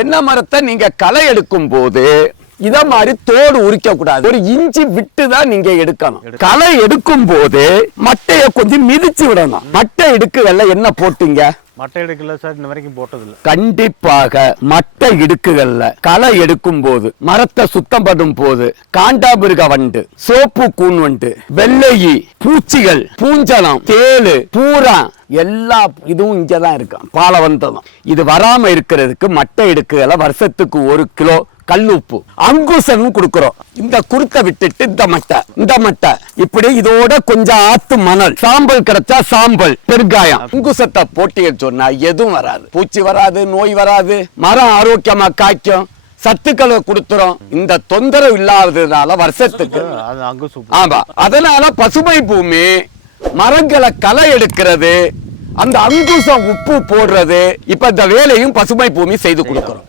தென்னை மரத்தை நீங்க களை எடுக்கும் போது இத மாதிரி தோடு உரிக்க கூடாது. ஒரு இன்ச்சு விட்டு தான் நீங்க எடுக்கணும். களை எடுக்கும் போது மட்டைய கொஞ்சம் மிதிச்சு விடணும். மட்டை எடுக்குகள்ல என்ன போட்டீங்க? மட்டை எடுக்கல சார் இன்ன வரைக்கும் போட்டதில்ல. கண்டிப்பாக மட்டை இடுக்குகள்ல களை எடுக்கும் போது மரத்தை சுத்தம் பண்ணும் போது காண்டாமிருக வண்டு சோப்பு கூன் வண்டு வெள்ளையி பூச்சிகள் பூஞ்சலம் தேளு பூரா எல்லா இதுவும் இங்கதான் இருக்கும் பாலவந்தம் இது வராம இருக்கிறதுக்கு மட்டை இடுக்குகளை வருஷத்துக்கு ஒரு கிலோ கல்லுப்பு. அங்குசனும் கொடுக்கிறோம். இந்த குருத்தை விட்டுட்டு இந்த மட்டை இந்த மட்டை. இப்படி இதோட கொஞ்சம் ஆத்து மணல். சாம்பல் கிடைச்சா சாம்பல் பெருங்காயம். அங்குசத்தை போட்டீங்கன்னு சொன்னா எதுவும் வராது. பூச்சி வராது நோய் வராது. மரம் ஆரோக்கியமா காய்க்கும். சத்துக்களை கொடுத்துரும் இந்த தொந்தரவு இல்லாததுனால வருஷத்துக்கு. ஆமா. அதனால பசுமை பூமி மரங்களை களை எடுக்கிறது அந்த அங்குசம் உப்பு போடுறது இப்ப இந்த வேலையும் பசுமை பூமி செய்து கொடுக்கிறோம்.